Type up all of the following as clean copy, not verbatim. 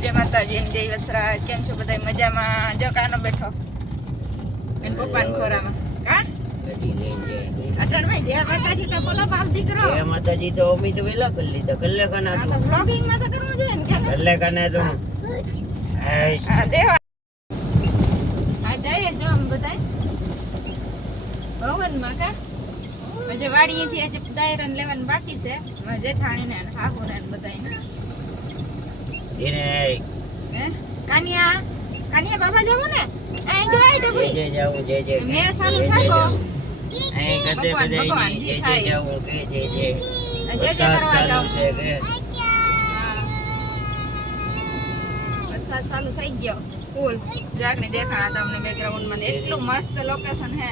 જય માતાજી જય વસરાજ. કેમ છો બધા? મજામાં? જો કાનો બેઠો એન પપ્પાના ખોરામાં. કા અટણભાઈ જય માતાજી તો બોલો બાપ દીકરો. જય માતાજી તો અમી તો વેલા કરી લીધા. કલ્લે કના આ તો બ્લોગિંગ માં તો કરવું જોઈએ ને કે કલ્લે કને તો આ દેવા આ જઈએ જો આમ બધાય ભવનમાં કા જે વાડીએથી આજે દાયરાને લેવાનું બાકી છે જેઠાણીને અને હાહુને ને બધાયને. ધીરે હે કાનિયા કાનિયા બાબા જાવું ને આ જો આઈ તો જય જાવું જય જય મે સાલું થાકો અહીં કદે બધાય જય જય જાવું કે જય જય વરસાદ ચાલુ છે કે વરસાદ ચાલુ થઈ ગયો ફૂલ જાગને દેખાણા તમને બેકગ્રાઉન્ડમાં એટલું મસ્ત લોકેશન હે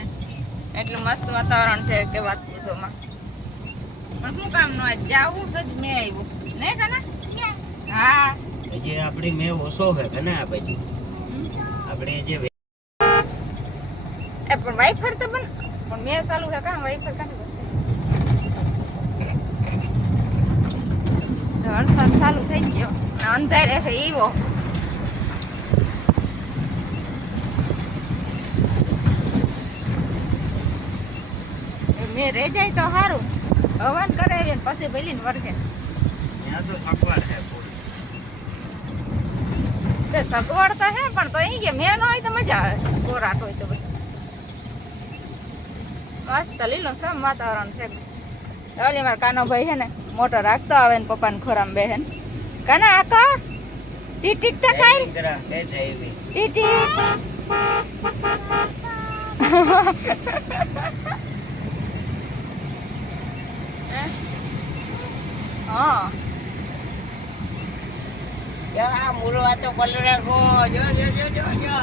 એટલું મસ્ત વાતાવરણ છે કે વાત પૂછો માં. પણ શું કામ નો આજ જાવું તો જ મેં આવ્યું ને કાના. હા પછી આપણી મે ઓછો છે કને આ બાજુ આપણે જે એ પણ વાઈફર તો બન પણ મેં ચાલુ છે કામ વાઈફર કાને વરસાદ ચાલુ થઈ ગયો અંધારે છે એવો. મેં રહી જાય તો સારું હવન કરે ને પછી ભલીને વર્ગે ત્યાં તો સગવડ છે તે સગવડ તો હે પણ તો અહીં કે મેં ન હોય તો મજા આવે કોરાટ હોય તો બધું મસ્ત લીલો સમ વાતાવરણ છે. ચાલી મારા કાનો ભાઈ છે ને મોટો રાખતો આવે ને પપ્પાને ખોરામ બેહે ને કાના આકા ટીટીક તો કાઈ ટીટીક હા યા મુરો આ તો કલરે કો જો જો જો જો જો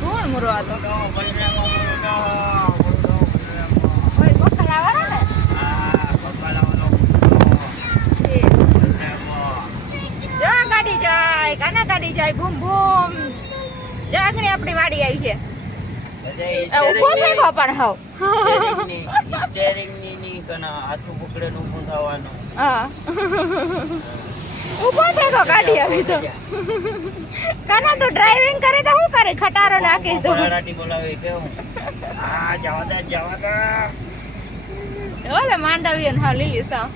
કોણ મુરો આતો કલરે કો મુરો ઓય બકલા વાળા ને આ બકલા વાળો જો ગાડી જાય કાના ગાડી જાય બૂમ બૂમ જાગણી આપણી વાડી આવી છે. ઉભો થઈ ગયો પણ હાવ સ્ટેરિંગ ની કના હાથું પકડે નું ઊભું થવાનું. હા ઉભો થઈ ગયો ગાડી આવી તો કાના તો ડ્રાઇવિંગ કરે તો શું કરે ખટારો નાખી તો બરાડી બોલાવે કેવું આ જવા દે ઓલે માંડવી ને હા લીલી સાવ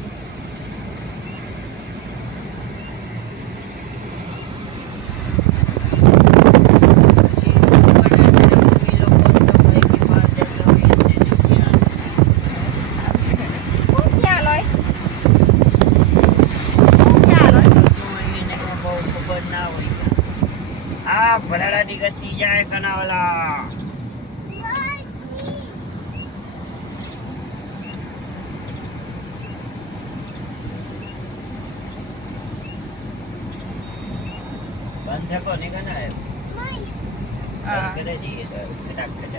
ભરાડાની ગતિ જાય કનાવાલા બંધ થકો ને કના હા કરે દીએ તો ફટાફટ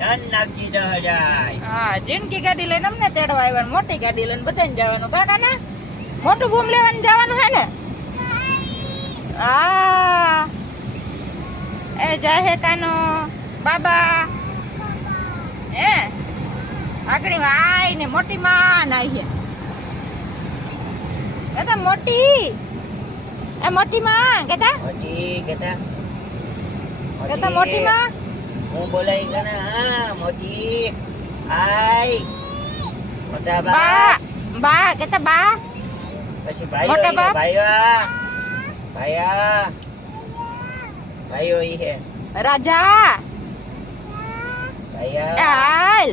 જાન નાખી જાય. હા જિંદગી ગાડી લઈને અમને તેડવા આવ્યા મોટી ગાડી લઈને બધાને જવાનું કાકા ને મોટું બૂમ લેવાનું જવાનું હે ને. હા એ જાય કાનો બાબા હે આગળી આઈ ને મોટી માં આઈ કેતા મોટી એ મોટી માં કેતા મોટી માં હું બોલાઈ કના હા મોટી આઈ મોટા બા બા કેતા બા પછી મોટા બા ભાઈઓ ઈ હે રાજા ભાઈયા હાલ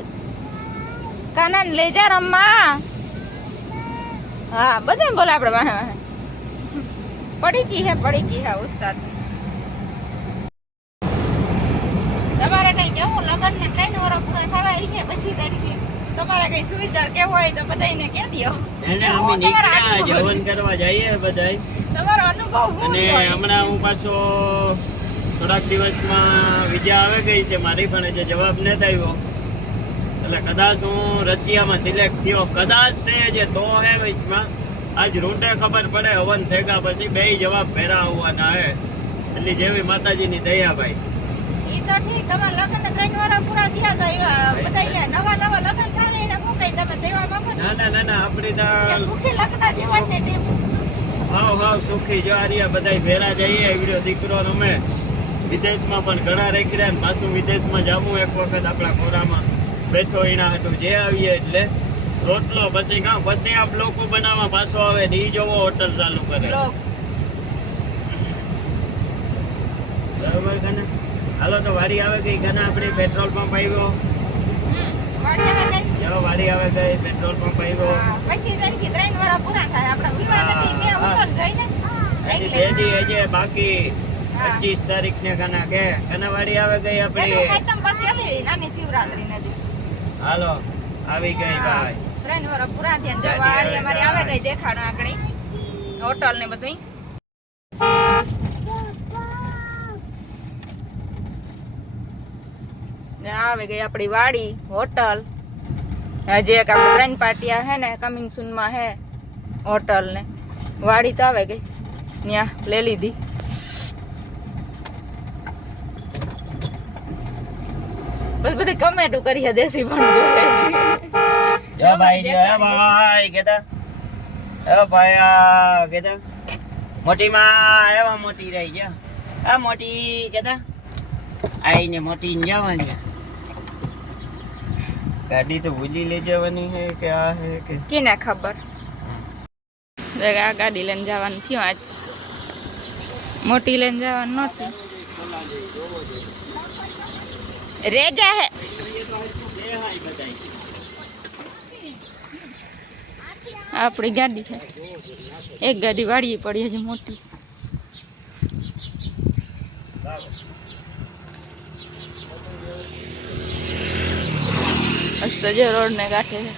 કાનાને લઈ જા રમવા. હા બધા બોલે આપણે વાહે વાહે પડી ગઈ હે ઉસ્તાદ. તમારે કઈ કેવું લગન ને 3 વર્ષ પૂરા થવા આવી છે પછી તારીખે તમારે કઈ સુવિધા કેવું હોય તો બધાને કહી દો. એને અમે નીકળ્યા જવન કરવા જઈએ બધાય તમારો અનુભવ અને હમણાં હું પાછો થોડાક દિવસમાં વિઝા આવે ગઈ છે મારી પણ જે જવાબ નથી આવ્યો એટલે કદાચ હું રશિયામાં સિલેક્ટ થયો કદાચ છે જે તો હે વૈશમાં આજ રૂટે ખબર પડે હવન થેગા પછી બે જવાબ ભેરા આવવાના હે એટલે જેવી માતાજીની દયા ભાઈ. ઈ તો ઠીક તમારા લગ્ન 3 વર્ષ પૂરા થયા તો બધાને નવા લગ્ન થાય એને હું કઈ તમે દેવા માંગો ના આપણી તો સુખી લગ્ન જીવન ને દેવું હા હાવ સુખી જો આર્યા બધા ભેરા જઈએ એવડો દીકરો ને અમે વિદેશમાં પણ ઘણા રેખડ્યા ને પાછું વિદેશમાં જાવું એક વખત આપણા ખોરામાં બેઠો એના હાટું જે આવીએ એટલે રોટલો પછી પછી આપ લોકો બનાવવા પાછો આવે ને ઈ જોવો હોટલ ચાલુ કરે બ્લોગ બરાબર કને હાલો તો વાડી આવે ગઈ કને આપણે પેટ્રોલ પંપ આવ્યો વાડી આવે ને જો વાડી આવે ગઈ પેટ્રોલ પંપ આવ્યો હા, પછી તારીખે 3 વર્ષ પૂરા થાય આપણા વિવાહ નથી મેં હા. ઉપર જઈને હજી એટલે બે દી હજી બાકી હા. 25 તારીખ ને કના કે કને વાડી આવે ગઈ એનું આપણી ખતમ પછી હતી નાની શિવરાત્રી નદી હાલો આવી ગઈ ભાઈ 3 વર્ષ પૂરા થયા ને જો ગાડી વાડી આવે અમારી આવે ભાઈ. ગઈ દેખાડો આગળ હોટલ ને બધું ને આવે ગઈ આપણી વાડી હોટલ હજી એક આપણે ત્રણ પાટિયા હે ને કમિંગ સૂન માં હે હોટલ ને વાડી તો આવે ગઈ ત્યાં લઈ લીધી બસ બધી કમેન્ટો કરી છે દેશી પણ જો ભાઈ જો હે ભાઈ કેતા એ ભાઈ આ કેતા મોટી માં એવા મોટી રહી ગયા આ મોટી કેતા આઈને મોટી ને જવાની ગાડી તો ભૂલી લઈ જવાની હે કે આ હે કે કેને ખબર આ ગાડી લઈને જવાનું થયું આજ મોટી લઈને જવાનું નથી રેજા હે આપણી ગાડી છે એક ગાડી વાળી પડી હજી મોટી મસ્ત જે રોડ ને કાંઠે છે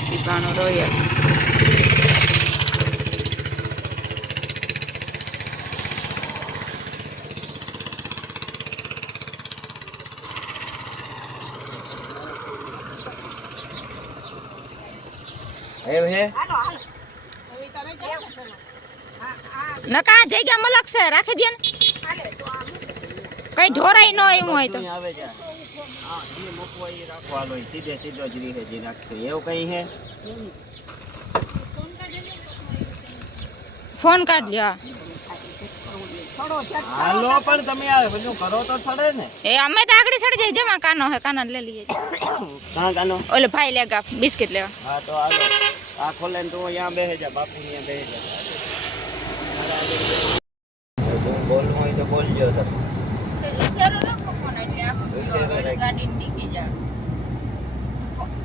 સીપાનું રોયલ એમ હે નકા જગ્યા મલક છે રાખી દે ને કઈ ઢોરાઈ ન એવું હોય તો આવે છે હા એ મૂકવો એ રાખવાનો સીધે સીધો જ રીહે જે રાખશે એવું કઈ હે ફોન કાઢ લ્યો હાલો પણ તમે આ બધું કરો તો થડે ને એ અમે તો આગળ ચડી જાય જમા કાનો હે કાના લઈ લઈએ કાં કાનો ઓલે ભાઈ લેગા બિસ્કિટ લેવા હા તો હાલો આ ખોલે ને તું અહીંયા બેહે જા બાપુ અહીંયા બેહે જા તું બોલવું હોય તો બોલજો તમે શેરો રાખો ફોન એટલે શેરો આખું રાખ. ગાડી ડીકી જાય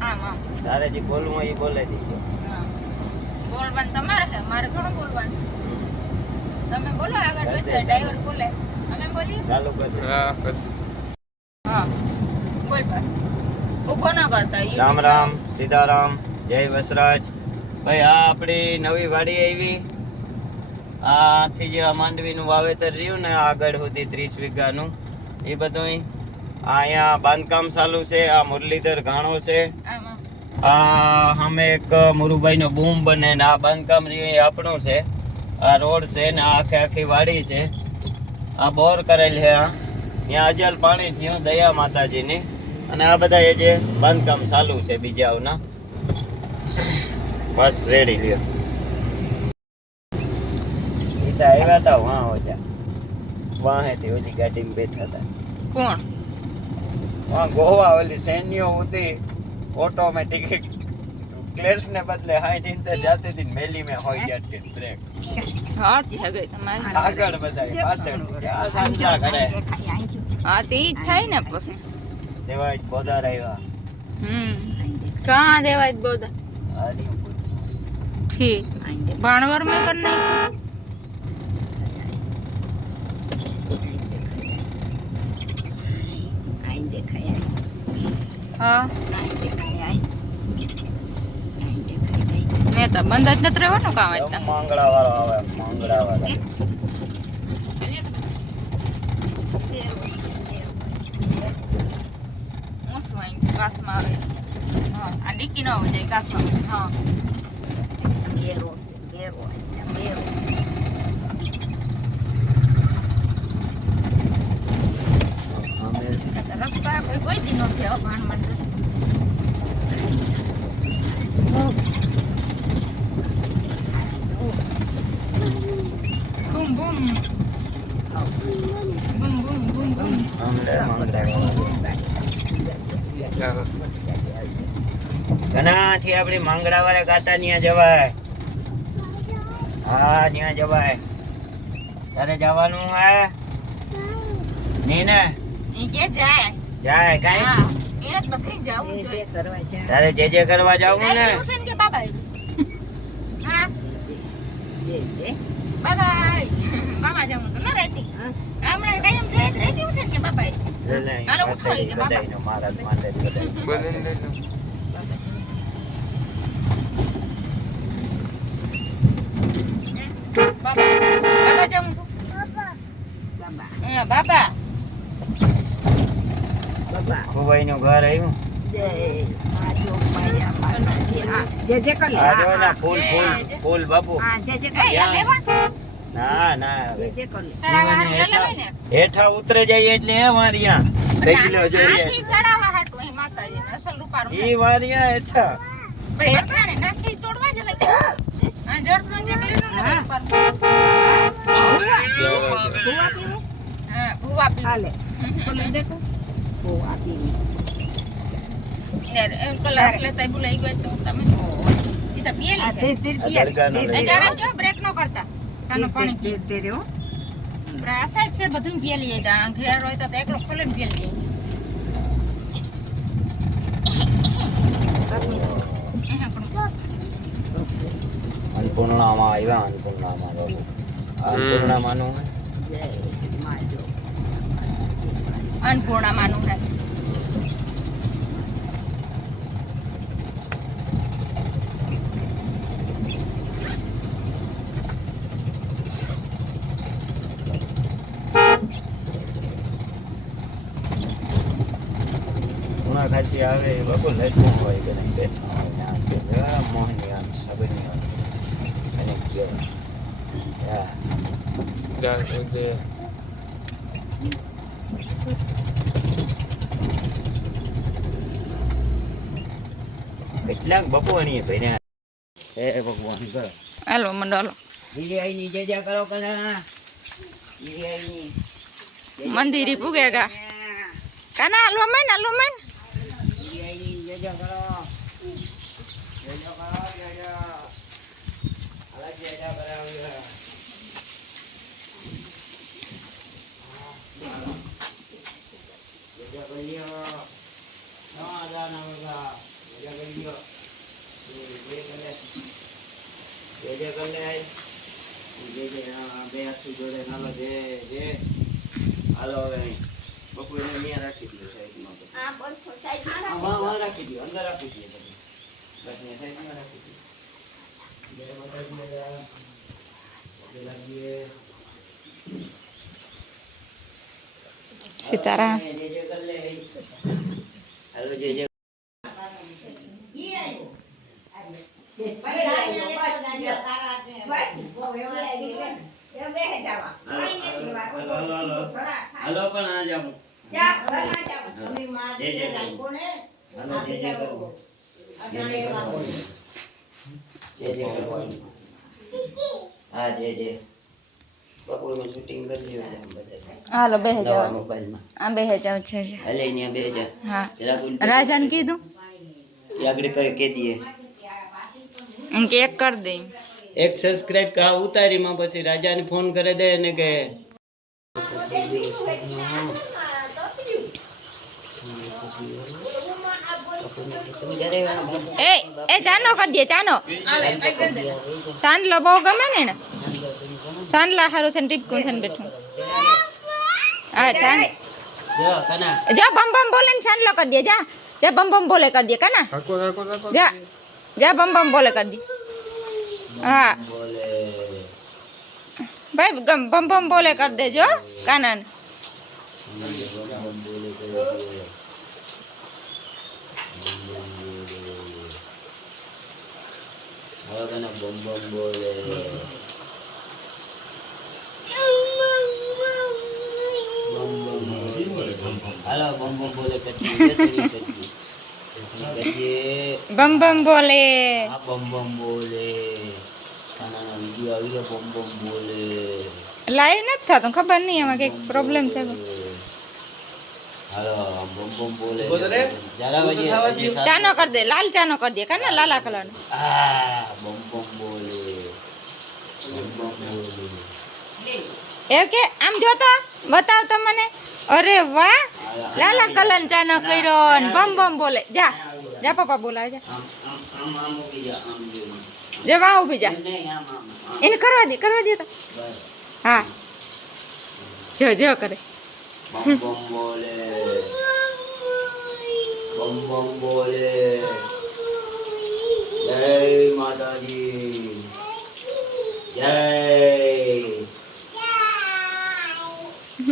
આમ આમ તારે જે બોલવું હોય એ બોલે દીજો હા. બોલવાનું તમારે છે મારે થોડું બોલવાનું તમે બોલો આગળ કર દે, બેઠા ડ્રાઈવર બોલે અમે બોલીએ ચાલુ કર દે. હા બોલ બસ ઊભો ના કરતા ઈ રામ રામ સીતારામ જય વસરાજ ભાઈ આ આપણી નવી વાડી આવી આથી જે આ માંડવીનું વાવેતર રહ્યું ને આગળ સુધી 30 વીઘાનું એ બધું અહીંયા બાંધકામ ચાલુ છે આ મુરલીધર ઘાણો છે આમ આમ. આ અમે એક મુરુભાઈનો બૂમ બને ને આ બાંધકામ રહ્યું એ આપણું છે આ રોડ છે ને આ આખી વાડી છે આ બોર કરેલ છે આ ત્યાં અજલ પાણી થયું દયા માતાજીની અને આ બધા એ જે બાંધકામ ચાલુ છે બીજાઓના બસ રેડી લ્યો ઈતા આવ્યા હતા વાં ઓજા વાહેથી ઓલી ગાડીમાં બેઠા હતા કોણ વાં ગોવા ઓલી સૈન્યો હતી ઓટોમેટિક ક્લેશ ને બદલે 60 ઇંચ જાતી હતી મેલી મેં હોય ગયા બ્રેક હા તે ગઈ તમારી આગળ બધાય પાછળ આ સાંજા કરે હા તે ઈ જ થાય ને પછી દેવાય પોદાર આવ્યા કાં દેવાય બોધ આની ઉપર ઠીક ભાણવર મેં કર નહીં હા મેં તો બંધ જ નથી રહેવાનું કામ જ માંગડા વાળો આવે માંગડા વાળો કાસમાં આવે હા આ ડીકી ન હોય જાય કાસમાં હા બેરો છે બેરો બેરો રસ્તા કોઈ દી નથી ભાણમાં રસ્તો ઘણાથી આપણી માંગડા વાળા ગાતા ત્યાં જવાય. હા ત્યાં જવાય. તારે જવાનું હે નીને ઈ કે જાય જાય કાઈ હા એને તો કઈ જાવું જોઈએ તારે જે કરવા જાવું ને ઉઠીને કે બાબા હા બાબા બાબા જાવું તો ન રહેતી હમણાં કાયમ જાય જ રહેતી ઉઠીને કે બાબા હાલો ઉઠો ઈ કે બાબા બધાયનો મહારાજ માંડે બાબા બાબા જાવું તો હા બાબા ખુવાઈનું ઘર આવ્યું. આ જો ને ફૂલ ફૂલ ફૂલ બાપુ એ યાર લેવા ના ના સડાવા હાટું ન લેવાય ને હેઠા ઉતરે જાય એટલે હે વારિયા દેખલો જોઈએ નાથી સડાવા હાટું અહીં માતાજીને અસલ રૂપારું ઈ વારિયા હેઠા પણ હેઠા ને નાથી તોડવા જ હવે આ જડનો જે લીલો ને ઉપર હા ભૂવા પી હાલે બોલે દેખો ભૂવા પી યાર એમ કલાસ લેતા ભૂલાઈ ગયો તો તમે ઈ તો પીએલી છે એ જરા જો બ્રેક નો કરતા કાનો પાણી પી દે રહ્યો પ્રાસા છે બધું પીએલી છે આ ઘેર હોય તો એકલો ખોલે પીએલી અન્નપૂર્ણામાં આવ્યા અન્નપૂર્ણામાં બાબુ અન્નપૂર્ણામાંનું અન્નપૂર્ણા માનું હે પૂર્ણા ખાસી આવે બાબુ લટકું હોય કે નહીં બેઠા હોય આમ કે મોહની આમ સબની આમ અને કહેવાય કેટલાક બપોરની ભર્યા હે ભગવાન કરો હાલો મંડો જીઆઈની જજા કરો કના જીઆઈની મંદિરી પુગેગા કાના હાલો મેન જીઆઈની જજા કરો જજા કરો જજા અલા જજા કરાવ્યા જજા કર્યો ના દાના વગા જજા કર્યો જે કરને આઈ જે બે હાથથી જોડે નાલો જે હાલો હવે બપુ એને અહીંયા રાખી દીધો સાઈડમાં હા બરફો સાઈડમાં હા રાખી દીધો અંદર રાખી દીધો બસ ને સાઈડમાં રાખી દીધો જય માતાજી લાગીએ સીતારામ જે કર લે હાલો જે હાલો પણ આ જાવ જે હા જે બપોરનું શૂટિંગ કરી લ્યો બધા હાલો બેહે જાવ મોબાઈલમાં આ બેહે જાવ છે હાલે અહીંયા બે જા હા રાજાને કીધું આગળ કઈ કે દીએ એમ કે એક કર દે એક સબસ્ક્રાઇબ કા ઉતારીમાં પછી રાજાને ફોન કરે દે ને કે એ ચાનો કરી દે ચાનો ચાંદલો બહુ ગમે ને ચાંદલા હારું થઈને ટીપકું થઈને બેઠું હા ચાંદ જા બમ બમ બોલે ને ચાંદલો કરી દે જા જા બમ બમ બોલે કરી દે કાના જા જા બમ બમ બોલે કરી દે હા ભાઈ બમ બમ બોલે કરી દેજો કાના બમ બમ બોલે હાલો બમ બમ બોલે બમ બમ બોલે હા બમ બમ બોલે આના વિડિયો આવી ગયો બમ બમ બોલે લાઈવ નથી થતું ખબર નહીં એમાં કંઈક પ્રોબ્લેમ થયો હાલો બમ બમ બોલે બોલો રે. જરા બોલો વાગે ખાવા દ્યો. ચાનો કરી દે, લાલ ચાનો કરી દે, કાના લાલા કલર. આ બમ બમ બોલે બમ બમ બોલે એ કે આમ જોતો બતાવ તો મને. અરે વાહ, લાલા કલર ચાનો કર્યો ને બમ બમ બોલે. જા જા પપ્પા બોલાવે જા. આમ આમ ઊભી જા આમ જો જે વાહ ઊભી જા. નહીં આમ આમ એને કરવા દે તો. બસ હા જો કરે. બમ બમ બોલે બમ બમ બોલે જય માતાજી જય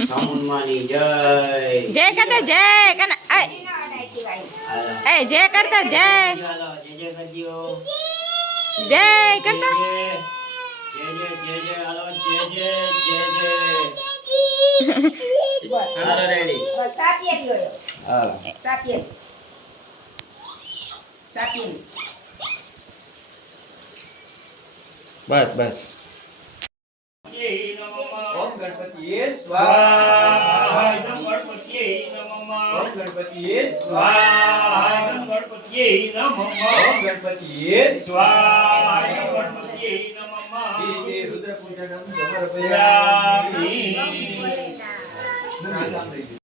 ચામુંડમાની જય જય કરતા જય કના એ જય કરતા જય હાલો જય કરજો જય કરતા. જય હાલો જય હાલો રેડી હાલો બસ બસ ઓમ ગણપતિએ સ્વાહા. ઓમ ગણપતિએ સ્વાહા. ઓમ ગણપતિએ સ્વાહા. ઈતિ રુદ્રપૂજનમ સમર્પયામિ. ના સાંભળી ગયું.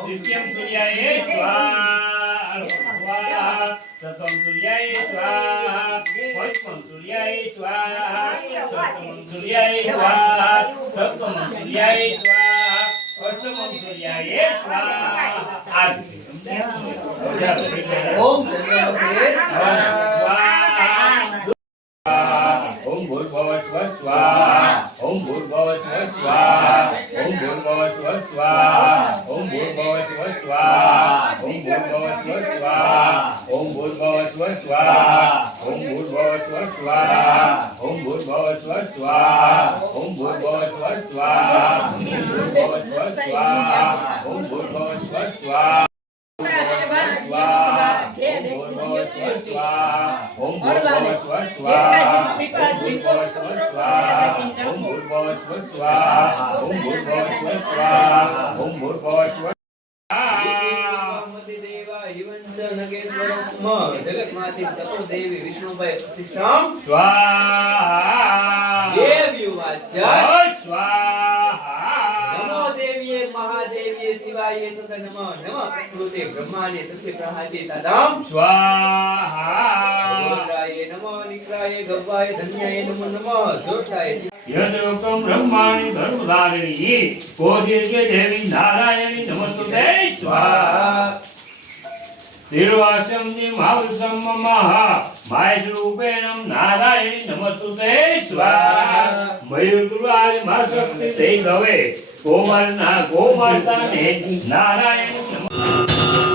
द्वितीयं सूर्याय स्वाहा प्रथम सूर्याय स्वाहा पंचम सूर्याय स्वाहा सप्तमं सूर्याय स्वाहा सप्तमं सूर्याय स्वाहा अष्टमं सूर्याय स्वाहा आदि ओम चंद्रमते स्वाहा. ओम भूर्भुवः स्वः स्वाहा ओम भूर्भुवः स्वः स्वाहा ओम भूर्भुवः स्वः स्वाहा ओम भूर्भुवः स्वः स्वाहा ओम भूर्भुवः स्वः स्वाहा ओम भूर्भुवः स्वः स्वाहा ओम भूर्भुवः स्वः स्वाहा ओम भूर्भुवः स्वः स्वाहा ओम भूर्भुवः स्वः स्वाहा ओम भूर्भुवः स्वः स्वाहा ओम भूर्भुवः स्वः स्वाहा ओम भूर्भुवः स्वः स्वाहा ओम भूर्भुवः स्वः स्वाहा ओम भूर्भुवः स्वः स्वाहा ओम भूर्भुवः स्वः जगन्माति ततो देवी विष्णुभाई प्रतिष्ठां स्वाहा देव्युवाच स्वाहा नमो देव्ये महादेव्ये शिवाय सदा नमो नमः प्रकृते ब्रह्माणे तस्य प्रहाते तदां स्वाहा रुद्राय नमो निक्राय गव्वाय धन्याय नमो नमः जोषाय यदोक्तं ब्रह्माणि धर्मधारिणी कोदिर्गे देवी नारायणी नमस्तुते स्वाहा निर्वासं महावृषं ममः मायरूपेणं नारायणी नमस्तुते स्वाहा मयूरगुरुवाय महाशक्ति दे गवे कोमलना कोमलता ने नारायणी नमः